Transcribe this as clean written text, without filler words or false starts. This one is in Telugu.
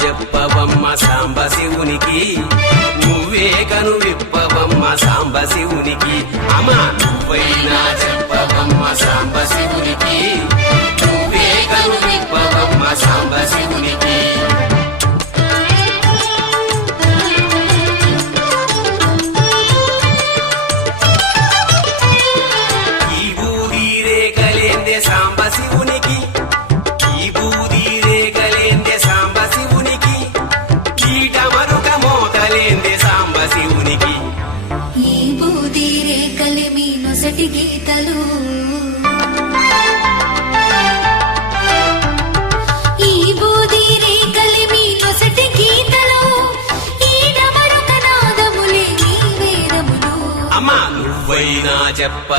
చెప్పవమ్మ సాంబ శివునికి, నువ్వే కను విప్పవమ్మ సాంబ శివునికి. అమ్మా నువ్వైనా చెప్పవమ్మ సాంబ శివునికి, నువ్వే కను విప్పవమ్మ సాంబ శివునికి. ఈ బూది రేఖలేందే సాంబ శివునికి, ఈ బూది రేఖలేందే సాంబ శివునికి, కీట మరుక మోతలేందే సాంబ శివునికి. ఈ బూది రేఖలే మీ నొసటి గీతలు, ఈ బూది రేఖలే మీ నొసటి గీతలు, ఈ డమరుక నాదములే మీ వేదములు. అమ్మా నువ్వైనా చెప్ప